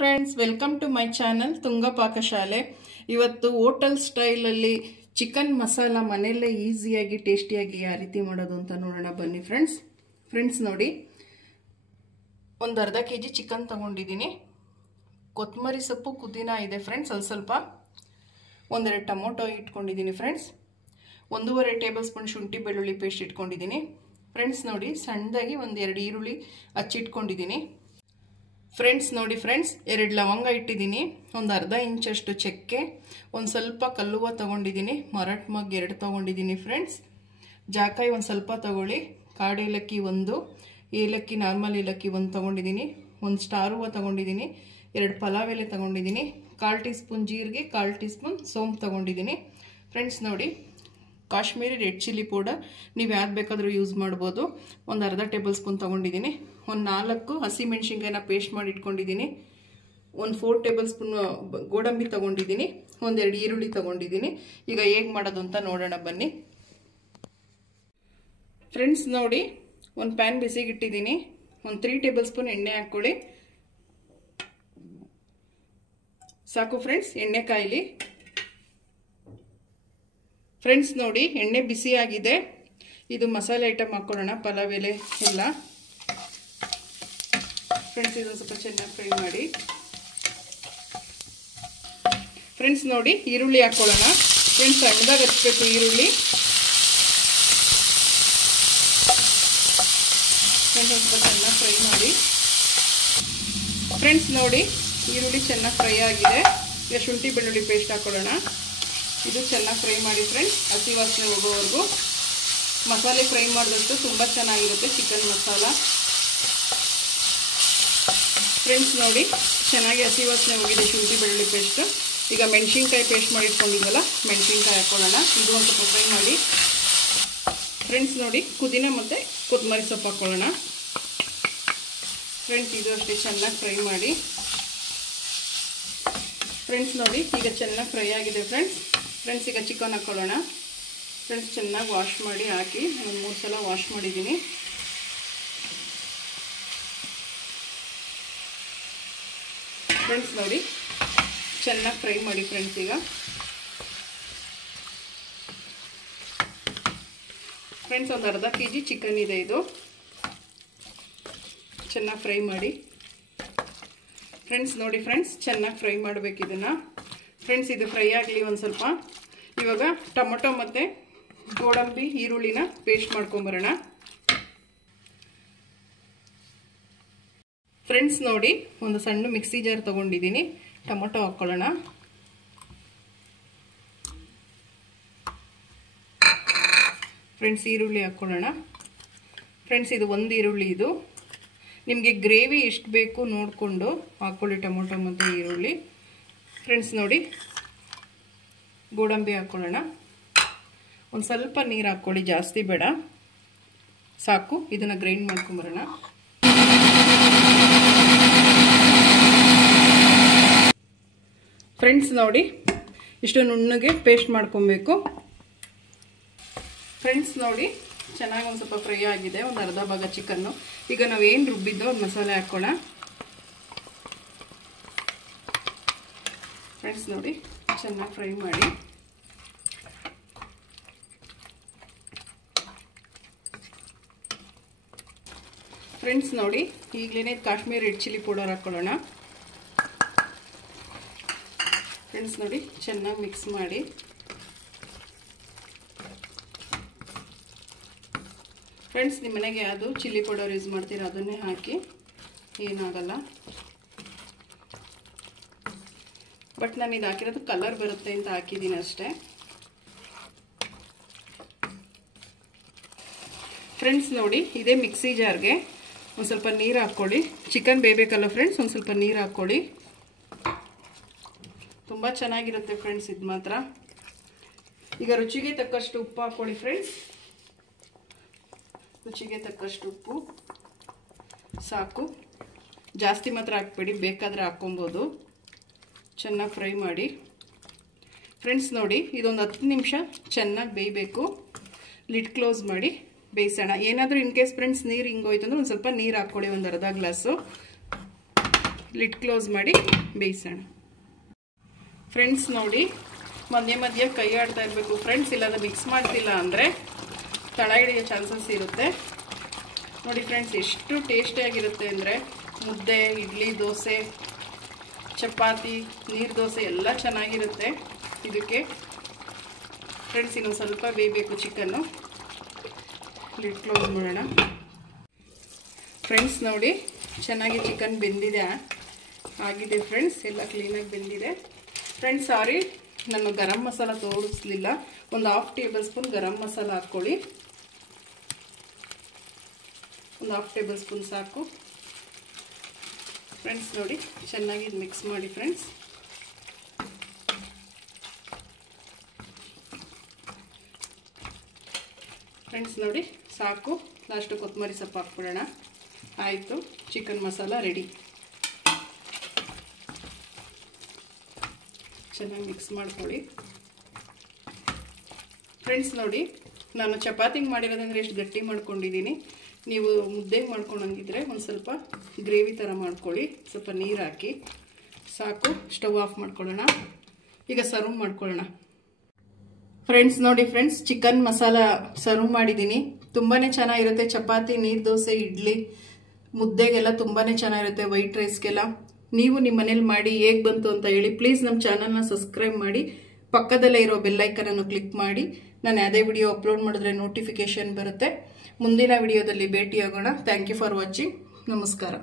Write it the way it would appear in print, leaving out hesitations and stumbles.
Friends, welcome to my channel Tunga Pakashale. ಇವತ್ತು hotel ಸ್ಟೈಲಲ್ಲಿ chicken masala ಮನೆಯಲ್ಲೇ ಈಸಿಯಾಗಿ ಟೇಸ್ಟಿಯಾಗಿ ಯಾವ ರೀತಿ ಮಾಡೋದು ಅಂತ ನೋಡೋಣ ಬನ್ನಿ ಫ್ರೆಂಡ್ಸ್. ನೋಡಿ, ಒಂದು ಅರ್ಧ kg ಚಿಕನ್ ತಗೊಂಡಿದ್ದೀನಿ. ಕೊತ್ತಂಬರಿ ಸೊಪ್ಪು ಪುದೀನ ಇದೆ ಫ್ರೆಂಡ್ಸ್, ಸ್ವಲ್ಪ ಒಂದೆರಡು ಟೊಮೊಟೊ ಇಟ್ಕೊಂಡಿದ್ದೀನಿ ಫ್ರೆಂಡ್ಸ್. 1.5 ಟೇಬಲ್ ಸ್ಪೂನ್ ಶುಂಠಿ ಬೆಳ್ಳುಳ್ಳಿ ಪೇಸ್ಟ್ ಇಟ್ಕೊಂಡಿದ್ದೀನಿ ಫ್ರೆಂಡ್ಸ್. ನೋಡಿ, ಸಣ್ಣದಾಗಿ ಒಂದೆರಡು ಈರುಳ್ಳಿ ಹಚ್ಚಿಟ್ಕೊಂಡಿದ್ದೀನಿ ಫ್ರೆಂಡ್ಸ್. ನೋಡಿ ಫ್ರೆಂಡ್ಸ್, 2 ಲವಂಗ ಇಟ್ಟಿದ್ದೀನಿ, ಒಂದು ಅರ್ಧ ಇಂಚಷ್ಟು ಚಕ್ಕೆ, ಒಂದು ಸ್ವಲ್ಪ ಕಲ್ಲುವ ತಗೊಂಡಿದ್ದೀನಿ, ಮರಾಠ ಮಗ್ 2 ತಗೊಂಡಿದ್ದೀನಿ ಫ್ರೆಂಡ್ಸ್. ಜಾಕಾಯಿ ಒಂದು ಸ್ವಲ್ಪ ತಗೊಳ್ಳಿ, ಕಾಡು ಏಲಕ್ಕಿ 1, ಏಲಕ್ಕಿ ನಾರ್ಮಲ್ ಏಲಕ್ಕಿ 1 ತಗೊಂಡಿದ್ದೀನಿ, ಒಂದು ಸ್ಟಾರ್ ಹೂವು ತಗೊಂಡಿದ್ದೀನಿ, 2 ಪಲಾವ್ ಎಲೆ ತಗೊಂಡಿದ್ದೀನಿ, 1/4 ಟೀ ಸ್ಪೂನ್ ಜೀರಿಗೆ, 1/4 ಟೀ ಸ್ಪೂನ್ ಸೋಂಪು ತಗೊಂಡಿದ್ದೀನಿ ಫ್ರೆಂಡ್ಸ್. ನೋಡಿ, ಕಾಶ್ಮೀರಿ ರೆಡ್ ಚಿಲ್ಲಿ ಪೌಡರ್ ನೀವು ಯಾವ್ದು ಬೇಕಾದರೂ ಯೂಸ್ ಮಾಡ್ಬೋದು. ಒಂದು ಅರ್ಧ ಟೇಬಲ್ ಸ್ಪೂನ್ ತೊಗೊಂಡಿದ್ದೀನಿ. ಒಂದು 4 ಹಸಿಮೆಣ್ಸಿನ್ಕಾಯಿನ ಪೇಸ್ಟ್ ಮಾಡಿ ಇಟ್ಕೊಂಡಿದ್ದೀನಿ. ಒಂದು 4 ಟೇಬಲ್ ಸ್ಪೂನ್ ಗೋಡಂಬಿ ತೊಗೊಂಡಿದ್ದೀನಿ. 1-2 ಈರುಳ್ಳಿ ತೊಗೊಂಡಿದ್ದೀನಿ. ಈಗ ಹೇಗೆ ಮಾಡೋದು ಅಂತ ನೋಡೋಣ ಬನ್ನಿ ಫ್ರೆಂಡ್ಸ್. ನೋಡಿ, ಒಂದು ಪ್ಯಾನ್ ಬಿಸಿಗೆ ಇಟ್ಟಿದ್ದೀನಿ. ಒಂದು 3 ಟೇಬಲ್ ಸ್ಪೂನ್ ಎಣ್ಣೆ ಹಾಕ್ಕೊಳ್ಳಿ ಸಾಕು ಫ್ರೆಂಡ್ಸ್. ಎಣ್ಣೆ ಕಾಯಿಲಿ ಫ್ರೆಂಡ್ಸ್. ನೋಡಿ, ಎಣ್ಣೆ ಬಿಸಿ ಆಗಿದೆ. ಇದು ಮಸಾಲೆ ಐಟಮ್ ಹಾಕ್ಕೊಳ್ಳೋಣ, ಪಲಾವ್ ಎಲೆ ಎಲ್ಲ ಫ್ರೆಂಡ್ಸ್. ಇದೊಂದು ಸ್ವಲ್ಪ ಚೆನ್ನಾಗಿ ಫ್ರೈ ಮಾಡಿ ಫ್ರೆಂಡ್ಸ್. ನೋಡಿ, ಈರುಳ್ಳಿ ಹಾಕ್ಕೊಳ್ಳೋಣ ಫ್ರೆಂಡ್ಸ್. ಸಣ್ಣದಾಗಿ ಹಚ್ಚಬೇಕು ಈರುಳ್ಳಿ ಫ್ರೆಂಡ್ಸ್. ಒಂದು ಸ್ವಲ್ಪ ಚೆನ್ನಾಗಿ ಫ್ರೈ ಮಾಡಿ ಫ್ರೆಂಡ್ಸ್. ನೋಡಿ, ಈರುಳ್ಳಿ ಚೆನ್ನಾಗಿ ಫ್ರೈ ಆಗಿದೆ. ಈಗ ಶುಂಠಿ ಬೆಳ್ಳುಳ್ಳಿ ಪೇಸ್ಟ್ ಹಾಕ್ಕೊಳ್ಳೋಣ. ಇದು ಚೆನ್ನಾಗಿ ಫ್ರೈ ಮಾಡಿ ಫ್ರೆಂಡ್ಸ್, ಹಸಿ ವಾಸನೆ ಹೋಗೋವರೆಗೂ. ಮಸಾಲೆ ಫ್ರೈ ಮಾಡಿದಷ್ಟು ತುಂಬ ಚೆನ್ನಾಗಿರುತ್ತೆ ಚಿಕನ್ ಮಸಾಲ ಫ್ರೆಂಡ್ಸ್. ನೋಡಿ, ಚೆನ್ನಾಗಿ ಹಸಿ ವಾಸನೆ ಹೋಗಿದೆ ಶುಂಠಿ ಬೆಳ್ಳುಳ್ಳಿ ಪೇಸ್ಟು. ಈಗ ಮೆಣಸಿನ್ಕಾಯಿ ಪೇಸ್ಟ್ ಮಾಡಿ ಇಟ್ಕೊಂಡಿದ್ವಲ್ಲ, ಮೆಣಸಿನ್ಕಾಯಿ ಹಾಕ್ಕೊಳ್ಳೋಣ. ಇದು ಒಂದು ಸ್ವಲ್ಪ ಫ್ರೈ ಮಾಡಿ ಫ್ರೆಂಡ್ಸ್. ನೋಡಿ, ಪುದೀನ ಮತ್ತು ಕೊತ್ತಂಬರಿ ಸೊಪ್ಪು ಹಾಕ್ಕೊಳ್ಳೋಣ ಫ್ರೆಂಡ್ಸ್. ಇದು ಅಷ್ಟೇ ಚೆನ್ನಾಗಿ ಫ್ರೈ ಮಾಡಿ ಫ್ರೆಂಡ್ಸ್. ನೋಡಿ, ಈಗ ಚೆನ್ನಾಗಿ ಫ್ರೈ ಆಗಿದೆ ಫ್ರೆಂಡ್ಸ್. ಈಗ ಚಿಕನ್ ಹಾಕ್ಕೊಳ್ಳೋಣ ಫ್ರೆಂಡ್ಸ್. ಚೆನ್ನಾಗಿ ವಾಶ್ ಮಾಡಿ ಹಾಕಿ, ಒಂದು 3 ಸಲ ವಾಶ್ ಮಾಡಿದ್ದೀನಿ ಫ್ರೆಂಡ್ಸ್. ನೋಡಿ, ಚೆನ್ನಾಗಿ ಫ್ರೈ ಮಾಡಿ ಫ್ರೆಂಡ್ಸ್. ಈಗ ಫ್ರೆಂಡ್ಸ್, ಒಂದು ಅರ್ಧ kg ಚಿಕನ್ ಇದೆ. ಇದು ಚೆನ್ನಾಗಿ ಫ್ರೈ ಮಾಡಿ ಫ್ರೆಂಡ್ಸ್. ನೋಡಿ ಫ್ರೆಂಡ್ಸ್, ಚೆನ್ನಾಗಿ ಫ್ರೈ ಮಾಡಬೇಕು ಇದನ್ನು ಫ್ರೆಂಡ್ಸ್. ಇದು ಫ್ರೈ ಆಗಲಿ ಒಂದು ಸ್ವಲ್ಪ. ಇವಾಗ ಟೊಮೊಟೊ ಮತ್ತು ಗೋಡಂಬಿ ಈರುಳ್ಳಿನ ಪೇಸ್ಟ್ ಮಾಡ್ಕೊಂಬರೋಣ ಫ್ರೆಂಡ್ಸ್. ನೋಡಿ, ಒಂದು ಸಣ್ಣ ಮಿಕ್ಸಿ ಜಾರ್ ತೊಗೊಂಡಿದ್ದೀನಿ. ಟೊಮೊಟೊ ಹಾಕ್ಕೊಳ್ಳೋಣ ಫ್ರೆಂಡ್ಸ್. ಈರುಳ್ಳಿ ಹಾಕ್ಕೊಳ್ಳೋಣ ಫ್ರೆಂಡ್ಸ್. ಇದು 1 ಈರುಳ್ಳಿ. ಇದು ನಿಮಗೆ ಗ್ರೇವಿ ಎಷ್ಟು ಬೇಕು ನೋಡಿಕೊಂಡು ಹಾಕ್ಕೊಳ್ಳಿ ಟೊಮೊಟೊ ಮತ್ತು ಈರುಳ್ಳಿ ಫ್ರೆಂಡ್ಸ್. ನೋಡಿ, ಗೋಡಂಬಿ ಹಾಕ್ಕೊಳ್ಳೋಣ. ಒಂದು ಸ್ವಲ್ಪ ನೀರು ಹಾಕ್ಕೊಳ್ಳಿ, ಜಾಸ್ತಿ ಬೇಡ, ಸಾಕು. ಇದನ್ನು ಗ್ರೈಂಡ್ ಮಾಡ್ಕೊಂಬರೋಣ ಫ್ರೆಂಡ್ಸ್. ನೋಡಿ, ಇಷ್ಟು ನುಣ್ಣಗೆ ಪೇಸ್ಟ್ ಮಾಡ್ಕೊಬೇಕು ಫ್ರೆಂಡ್ಸ್. ನೋಡಿ, ಚೆನ್ನಾಗಿ ಒಂದು ಸ್ವಲ್ಪ ಫ್ರೈ ಆಗಿದೆ, ಒಂದು ಅರ್ಧ ಭಾಗ ಚಿಕನ್ನು. ಈಗ ನಾವೇನು ರುಬ್ಬಿದ್ದೋ ಒಂದು ಮಸಾಲೆ ಹಾಕೋಣ ಫ್ರೆಂಡ್ಸ್. ನೋಡಿ, ಚೆನ್ನಾಗಿ ಫ್ರೈ ಮಾಡಿ ಫ್ರೆಂಡ್ಸ್. ನೋಡಿ, ಈಗಲೇ ಕಾಶ್ಮೀರಿ ರೆಡ್ ಚಿಲ್ಲಿ ಪೌಡರ್ ಹಾಕ್ಕೊಳ್ಳೋಣ ಫ್ರೆಂಡ್ಸ್. ನೋಡಿ, ಚೆನ್ನಾಗಿ ಮಿಕ್ಸ್ ಮಾಡಿ ಫ್ರೆಂಡ್ಸ್. ನಿಮ್ಮ ಮನೆಗೆ ಯಾವುದು ಚಿಲ್ಲಿ ಪೌಡರ್ ಯೂಸ್ ಮಾಡ್ತೀರಾ ಅದನ್ನೇ ಹಾಕಿ, ಏನಾಗಲ್ಲ. ಬಟ್ ನಾನು ಇದು ಹಾಕಿರೋದು ಕಲರ್ ಬರುತ್ತೆ ಅಂತ ಹಾಕಿದ್ದೀನಿ ಅಷ್ಟೇ ಫ್ರೆಂಡ್ಸ್. ನೋಡಿ, ಇದೇ ಮಿಕ್ಸಿ ಜಾರ್ಗೆ ಒಂದು ಸ್ವಲ್ಪ ನೀರು ಹಾಕ್ಕೊಳ್ಳಿ. ಚಿಕನ್ ಬೇಯಬೇಕಲ್ಲ ಫ್ರೆಂಡ್ಸ್, ಒಂದು ಸ್ವಲ್ಪ ನೀರು ಹಾಕ್ಕೊಳ್ಳಿ. ತುಂಬ ಚೆನ್ನಾಗಿರುತ್ತೆ ಫ್ರೆಂಡ್ಸ್ ಇದು ಮಾತ್ರ. ಈಗ ರುಚಿಗೆ ತಕ್ಕಷ್ಟು ಉಪ್ಪು ಹಾಕ್ಕೊಳ್ಳಿ ಫ್ರೆಂಡ್ಸ್. ರುಚಿಗೆ ತಕ್ಕಷ್ಟು ಉಪ್ಪು ಸಾಕು, ಜಾಸ್ತಿ ಮಾತ್ರ ಹಾಕ್ಬೇಡಿ, ಬೇಕಾದರೆ ಹಾಕ್ಕೊಬೋದು. ಚೆನ್ನಾಗಿ ಫ್ರೈ ಮಾಡಿ ಫ್ರೆಂಡ್ಸ್. ನೋಡಿ, ಇದೊಂದು 10 ನಿಮಿಷ ಚೆನ್ನಾಗಿ ಬೇಯಬೇಕು. ಲಿಡ್ ಕ್ಲೋಸ್ ಮಾಡಿ ಬೇಯಿಸೋಣ. ಏನಾದರೂ ಇನ್ ಕೇಸ್ ಫ್ರೆಂಡ್ಸ್ ನೀರು ಹಿಂಗೋಯ್ತು ಅಂದರೆ ಒಂದು ಸ್ವಲ್ಪ ನೀರು ಹಾಕ್ಕೊಳ್ಳಿ, ಒಂದು ಅರ್ಧ ಗ್ಲಾಸು ಲಿಡ್ ಕ್ಲೋಸ್ ಮಾಡಿ ಬೇಯಿಸೋಣ ಫ್ರೆಂಡ್ಸ್. ನೋಡಿ ಮಧ್ಯ ಮಧ್ಯ ಕೈ ಆಡ್ತಾ ಇರಬೇಕು ಫ್ರೆಂಡ್ಸ್, ಇಲ್ಲಾಂದ್ರೆ ಮಿಕ್ಸ್ ಮಾಡ್ತಿಲ್ಲ ಅಂದರೆ ತಳ ಹಿಡಿಯೋ ಚಾನ್ಸಸ್ ಇರುತ್ತೆ. ನೋಡಿ ಫ್ರೆಂಡ್ಸ್, ಎಷ್ಟು ಟೇಸ್ಟಿಯಾಗಿರುತ್ತೆ ಅಂದರೆ ಮುದ್ದೆ, ಇಡ್ಲಿ, ದೋಸೆ, ಚಪಾತಿ, ನೀರು ದೋಸೆ ಎಲ್ಲ ಚೆನ್ನಾಗಿರುತ್ತೆ ಇದಕ್ಕೆ. ಫ್ರೆಂಡ್ಸ್ ಇನ್ನೊಂದು ಸ್ವಲ್ಪ ಬೇಯಬೇಕು ಚಿಕನ್ನು. ಲಿಡ್ ಕ್ಲೋಸ್ ಮಾಡೋಣ ಫ್ರೆಂಡ್ಸ್. ನೋಡಿ ಚೆನ್ನಾಗಿ ಚಿಕನ್ ಬೆಂದಿದೆ, ಆಗಿದೆ ಫ್ರೆಂಡ್ಸ್, ಎಲ್ಲ ಕ್ಲೀನಾಗಿ ಬೆಂದಿದೆ ಫ್ರೆಂಡ್ಸ್. ಸಾರಿ, ನಾನು ಗರಂ ಮಸಾಲ ತೋರಿಸ್ಲಿಲ್ಲ. ಒಂದು 1/2 ಟೇಬಲ್ ಸ್ಪೂನ್ ಗರಂ ಮಸಾಲ ಹಾಕ್ಕೊಳ್ಳಿ. ಒಂದು 1/2 ಟೇಬಲ್ ಸ್ಪೂನ್ ಸಾಕು ಫ್ರೆಂಡ್ಸ್. ನೋಡಿ ಚೆನ್ನಾಗಿ ಮಿಕ್ಸ್ ಮಾಡಿ ಫ್ರೆಂಡ್ಸ್. ಫ್ರೆಂಡ್ಸ್ ನೋಡಿ ಸಾಕು. ಲಾಸ್ಟ್ ಕೊತ್ತಂಬರಿ ಸೊಪ್ಪು ಹಾಕ್ಬಿಡೋಣ. ಆಯಿತು, ಚಿಕನ್ ಮಸಾಲ ರೆಡಿ. ಚೆನ್ನಾಗಿ ಮಿಕ್ಸ್ ಮಾಡ್ಕೊಳ್ಳಿ ಫ್ರೆಂಡ್ಸ್. ನೋಡಿ ನಾನು ಚಪಾತಿಗೆ ಮಾಡಿರೋದಂದರೆ ಎಷ್ಟು ಗಟ್ಟಿ ಮಾಡ್ಕೊಂಡಿದ್ದೀನಿ. ನೀವು ಮುದ್ದೆಗೆ ಮಾಡ್ಕೊಂಡಂಗಿದ್ರೆ ಒಂದು ಸ್ವಲ್ಪ ಗ್ರೇವಿ ಥರ ಮಾಡ್ಕೊಳ್ಳಿ. ಸ್ವಲ್ಪ ನೀರು ಹಾಕಿ ಸಾಕು. ಸ್ಟವ್ ಆಫ್ ಮಾಡ್ಕೊಳ್ಳೋಣ. ಈಗ ಸರ್ವ್ ಮಾಡ್ಕೊಳ್ಳೋಣ ಫ್ರೆಂಡ್ಸ್. ನೋಡಿ ಫ್ರೆಂಡ್ಸ್, ಚಿಕನ್ ಮಸಾಲ ಸರ್ವ್ ಮಾಡಿದ್ದೀನಿ. ತುಂಬಾ ಚೆನ್ನಾಗಿರುತ್ತೆ. ಚಪಾತಿ, ನೀರು ದೋಸೆ, ಇಡ್ಲಿ, ಮುದ್ದೆಗೆಲ್ಲ ತುಂಬಾ ಚೆನ್ನಾಗಿರುತ್ತೆ. ವೈಟ್ ರೈಸ್ಗೆಲ್ಲ ನೀವು ನಿಮ್ಮ ಮನೇಲಿ ಮಾಡಿ ಹೇಗೆ ಬಂತು ಅಂತ ಹೇಳಿ. ಪ್ಲೀಸ್ ನಮ್ಮ ಚಾನಲ್ನ ಸಬ್ಸ್ಕ್ರೈಬ್ ಮಾಡಿ, ಪಕ್ಕದಲ್ಲೇ ಇರೋ ಬೆಲ್ಲೈಕನನ್ನು ಕ್ಲಿಕ್ ಮಾಡಿ. ನಾನು ಯಾವುದೇ ವಿಡಿಯೋ ಅಪ್ಲೋಡ್ ಮಾಡಿದ್ರೆ ನೋಟಿಫಿಕೇಶನ್ ಬರುತ್ತೆ. ಮುಂದಿನ ವಿಡಿಯೋದಲ್ಲಿ ಭೇಟಿಯಾಗೋಣ. Thank you for watching. ನಮಸ್ಕಾರ.